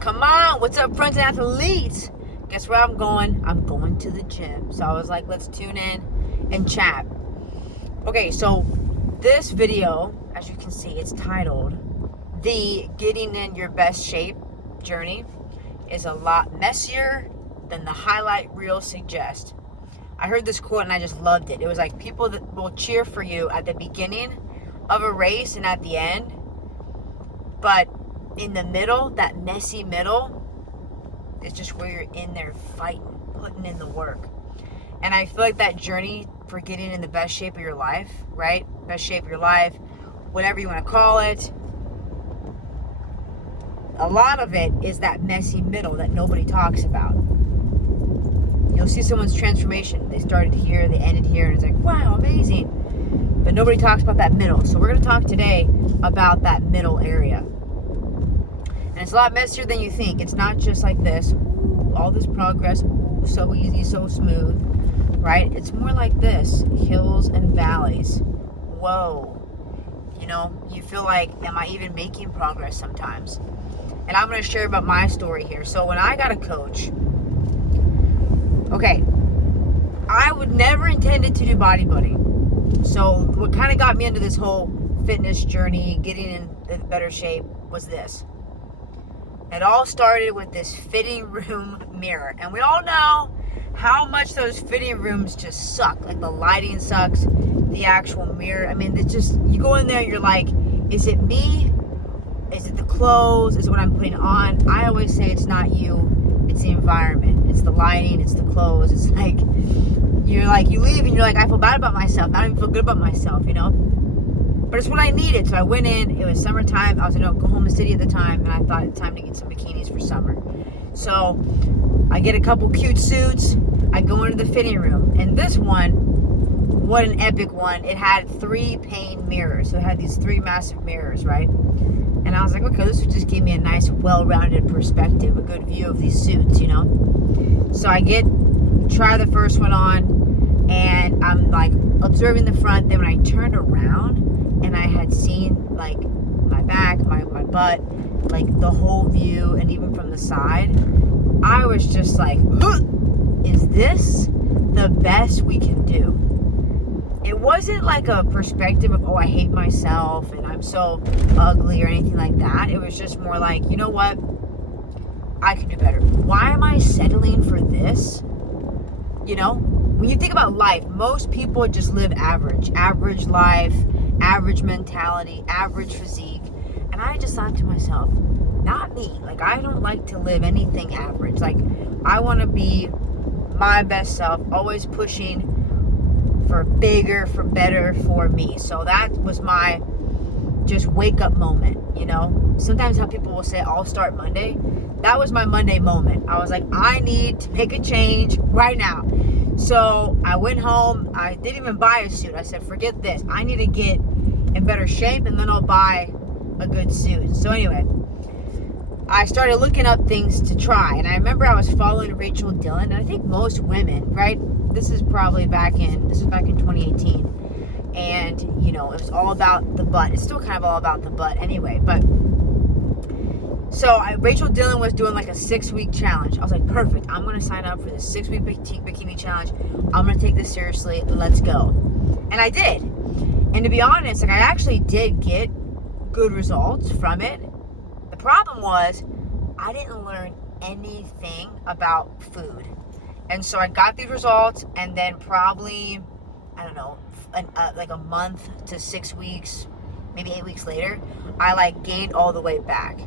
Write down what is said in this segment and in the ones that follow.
Come on, what's up, friends and athletes? Guess where I'm going? I'm going to the gym. So I was like, let's tune in and chat. Okay, so this video, as you can see, it's titled The Getting in Your Best Shape Journey is a lot messier than the highlight reel suggests. I heard this quote and I just loved it. It was like, people that will cheer for you at the beginning of a race and at the end, but in the middle, that messy middle, is just where you're in there fighting, putting in the work. And I feel like that journey for getting in the best shape of your life, right? Best shape of your life, whatever you want to call it. A lot of it is that messy middle that nobody talks about. You'll see someone's transformation. They started here, they ended here, and it's like, wow, amazing. But nobody talks about that middle. So we're going to talk today about that middle area. And it's a lot messier than you think. It's not just like this, ooh, all this progress, ooh, so easy, so smooth, right? It's more like this, hills and valleys. Whoa. You know, you feel like, am I even making progress sometimes? And I'm going to share about my story here. So when I got a coach, okay, I would never intended to do bodybuilding. So what kind of got me into this whole fitness journey, getting in better shape, was this. It all started with this fitting room mirror. And we all know how much those fitting rooms just suck. Like the lighting sucks, the actual mirror. I mean, it's just, you go in there and you're like, is it me? Is it the clothes? Is it what I'm putting on? I always say it's not you, it's the environment. It's the lighting, it's the clothes. It's like, you leave and you're like, I feel bad about myself. I don't even feel good about myself, you know? But it's what I needed. So I went in, it was summertime. I was in Oklahoma City at the time, and I thought it's time to get some bikinis for summer. So I get a couple cute suits. I go into the fitting room. And this one, what an epic one. It had 3 pane mirrors. So it had these 3 massive mirrors, right? And I was like, okay, this would just give me a nice, well-rounded perspective, a good view of these suits, you know? So I try the first one on, and I'm like observing the front. Then when I turned around, and I had seen like my back, my butt, like the whole view, and even from the side, I was just like, is this the best we can do? It wasn't like a perspective of, oh, I hate myself and I'm so ugly or anything like that. It was just more like, you know what? I can do better. Why am I settling for this? You know, when you think about life, most people just live average life, average mentality, average physique. And I just thought to myself, not me. Like, I don't like to live anything average. Like, I want to be my best self, always pushing for bigger, for better for me. So that was my just wake up moment, you know? Sometimes how people will say, I'll start Monday. That was my Monday moment. I was like, I need to make a change right now. So I went home. I didn't even buy a suit. I said, forget this. I need to get in better shape, and then I'll buy a good suit. So anyway, I started looking up things to try. And I remember I was following Rachel Dillon. And I think most women, right? This was back in 2018. And, you know, it was all about the butt. It's still kind of all about the butt anyway. But so Rachel Dillon was doing like a 6-week challenge. I was like, perfect. I'm going to sign up for this 6-week bikini challenge. I'm going to take this seriously. Let's go. And I did. And to be honest, like, I actually did get good results from it. The problem was I didn't learn anything about food. And so I got these results, and then probably, I don't know, like a month to 6 weeks, maybe 8 weeks later, I like gained all the way back.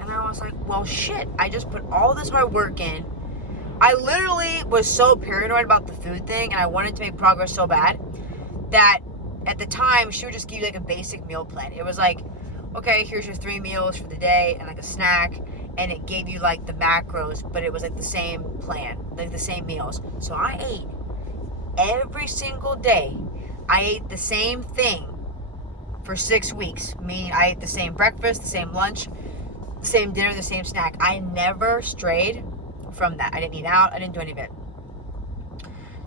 And I was like, well, shit, I just put all this hard work in. I literally was so paranoid about the food thing, and I wanted to make progress so bad that at the time, she would just give you like a basic meal plan. It was like, okay, here's your 3 meals for the day and like a snack. And it gave you like the macros, but it was like the same plan, like the same meals. So I ate every single day. I ate the same thing for 6 weeks. Meaning I ate the same breakfast, the same lunch, the same dinner, the same snack. I never strayed from that. I didn't eat out. I didn't do any of it.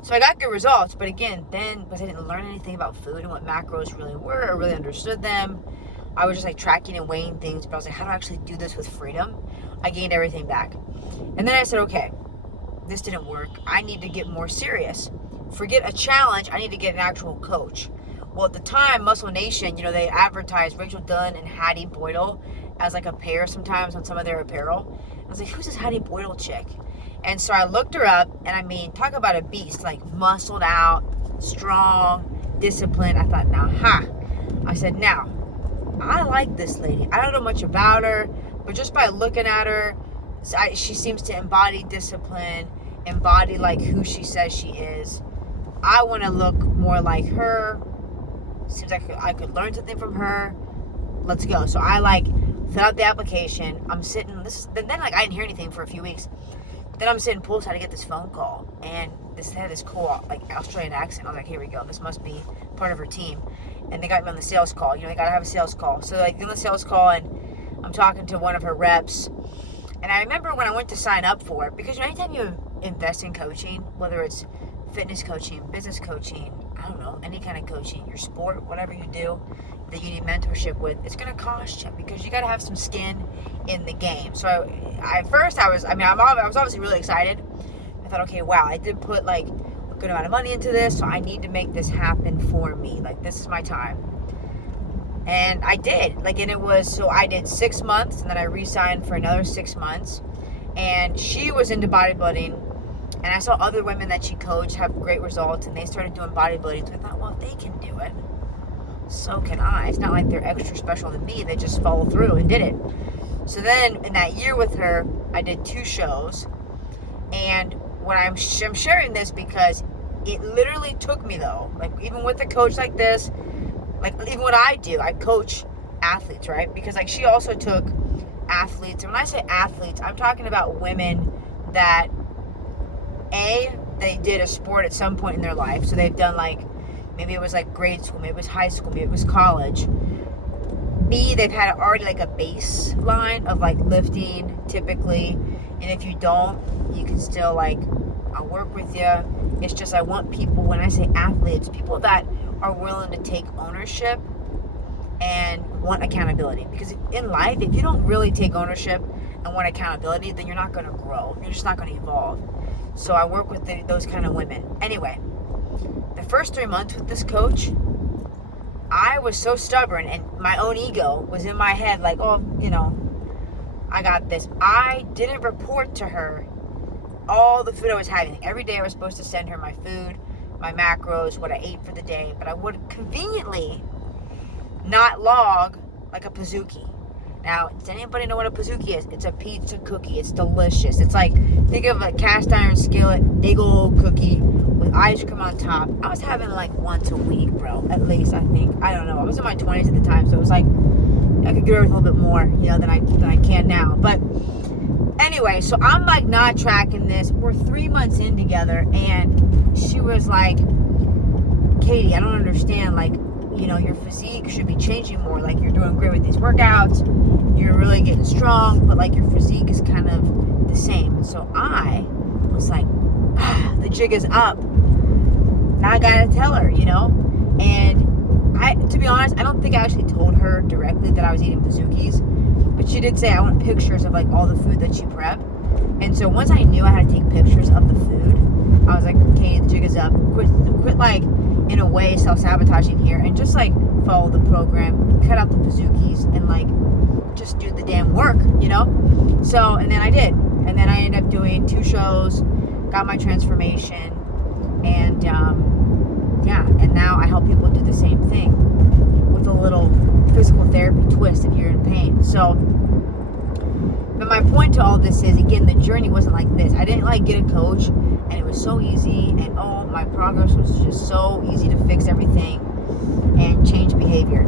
So I got good results, but again, then because I didn't learn anything about food and what macros really were, or really understood them, I was just like tracking and weighing things, but I was like, how do I actually do this with freedom? I gained everything back. And then I said, okay, this didn't work. I need to get more serious. Forget a challenge. I need to get an actual coach. Well, at the time, Muscle Nation, they advertised Rachel Dunn and Hattie Boydell as like a pair sometimes on some of their apparel. I was like, who's this Hattie Boydell chick? And so I looked her up, and I mean, talk about a beast, like muscled out, strong, disciplined. I thought, I said, now, I like this lady. I don't know much about her, but just by looking at her, she seems to embody discipline, embody like who she says she is. I want to look more like her. Seems like I could learn something from her. Let's go. So I fill out the application. I'm sitting. Then I didn't hear anything for a few weeks. Then I'm sitting poolside. I get this phone call, and had this cool Australian accent. I was like, here we go. This must be part of her team. And they got me on the sales call. They gotta have a sales call. So on the sales call, and I'm talking to one of her reps. And I remember when I went to sign up for it, because anytime you invest in coaching, whether it's fitness coaching, business coaching, I don't know, any kind of coaching, your sport, whatever you do that you need mentorship with, it's going to cost you, because you got to have some skin in the game. So at first I was obviously really excited. I thought, okay, wow, I did put a good amount of money into this, so I need to make this happen for me. This is my time. And I did. So I did 6 months, and then I re-signed for another 6 months. And she was into bodybuilding, and I saw other women that she coached have great results, and they started doing bodybuilding. So I thought, well, if they can do it, so can I. It's not like they're extra special than me. They just followed through and did it. So then in that year with her, I did 2 shows. And when I'm sharing this because it literally took me, though, even with a coach like this, even what I do, I coach athletes, right? Because she also took athletes. And when I say athletes, I'm talking about women that, they did a sport at some point in their life. So they've done maybe it was grade school, maybe it was high school, maybe it was college. B, they've had already a baseline of lifting typically. And if you don't, you can still I'll work with you. It's just, I want people, when I say athletes, people that are willing to take ownership and want accountability. Because in life, if you don't really take ownership and want accountability, then you're not going to grow. You're just not going to evolve. So I work with those kind of women. Anyway, the first 3 months with this coach, I was so stubborn, and my own ego was in my head I got this. I didn't report to her all the food I was having. Every day I was supposed to send her my food, my macros, what I ate for the day, but I would conveniently not log a Pizookie. Now, does anybody know what a Pizookie is? It's a pizza cookie. It's delicious. It's think of a cast iron skillet, big old cookie with ice cream on top. I was having once a week, bro, at least, I think. I don't know. I was in my 20s at the time, so it was I could get away with a little bit more, than I can now. But anyway, so I'm not tracking this. We're 3 months in together, and she was like, Katie, I don't understand. Your physique should be changing more. You're doing great with these workouts. You're really getting strong, but your physique is kind of the same. So I was the jig is up. Now I gotta tell her, And to be honest, I don't think I actually told her directly that I was eating Pizookies, but she did say, I want pictures of all the food that you prep. And so once I knew I had to take pictures of the food, I was like, okay, the jig is up. Quit in a way self-sabotaging here, and just follow the program, cut out the Pizookies, and just do the damn work, So, and then I did. And then I ended up doing 2 shows, got my transformation, and and now I help people do the same thing with a little physical therapy twist if you're in pain. So, but my point to all this is, again, the journey wasn't like this. I didn't get a coach and it was so easy, and my progress was just so easy to fix everything and change behavior.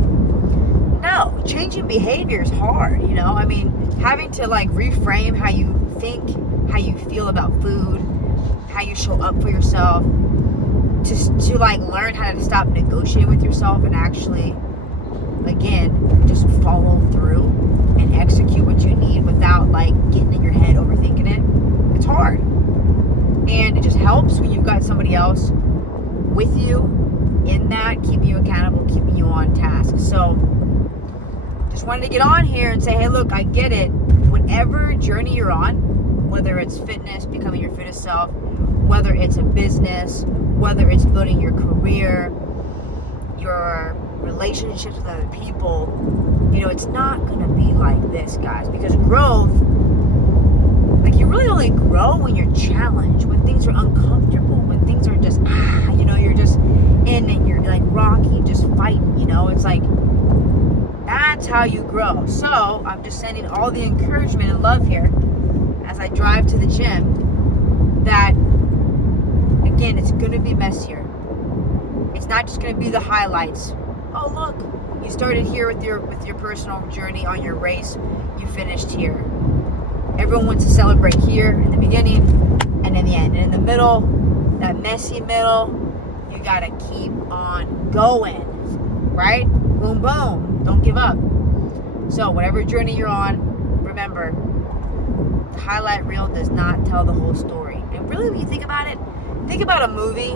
No, changing behavior is hard, having to reframe how you think, how you feel about food, how you show up for yourself, to learn how to stop negotiating with yourself and actually, again, just follow through and execute what you need without getting in your head, overthinking it. It's hard. And it just helps when you've got somebody else with you in that, keeping you accountable, keeping you on task. So just wanted to get on here and say, hey, look, I get it. Whatever journey you're on, whether it's fitness, becoming your fittest self, whether it's a business, whether it's building your career, your relationships with other people, it's not going to be like this, guys. Because growth, like, you really only grow when you're challenged, when things are uncomfortable, when things are just, you're just in it, you're like Rocky, just fighting, it's like, that's how you grow. So I'm just sending all the encouragement and love here as I drive to the gym, that again, it's going to be messier. It's not just going to be the highlights. Oh, look, you started here with your personal journey on your race, you finished here. Everyone wants to celebrate here in the beginning and in the end. And in the middle, that messy middle, you got to keep on going, right? Boom, boom. Don't give up. So whatever journey you're on, remember, the highlight reel does not tell the whole story. And really, when you think about it, think about a movie,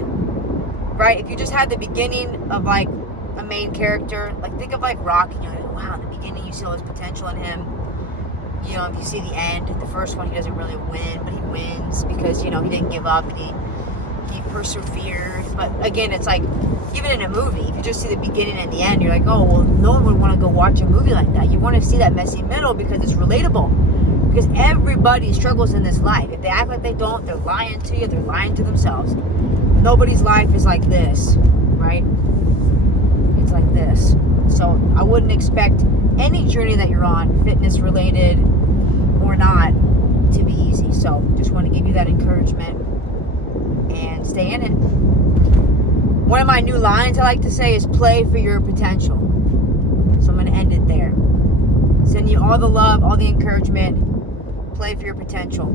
right? If you just had the beginning of like a main character, like think of like Rocky, and you're like, wow, in the beginning you see all this potential in him. If you see the end, the first one he doesn't really win, but he wins because, he didn't give up and he persevered. But again, it's like, even in a movie, if you just see the beginning and the end, you're like, oh, well, no one would want to go watch a movie like that. You want to see that messy middle because it's relatable. Because everybody struggles in this life. If they act like they don't, they're lying to you, they're lying to themselves. Nobody's life is like this, right? It's like this. So I wouldn't expect any journey that you're on, fitness related or not, to be easy. So just want to give you that encouragement and stay in it. One of my new lines I like to say is play for your potential. So I'm going to end it there. Send you all the love, all the encouragement. Play for your potential.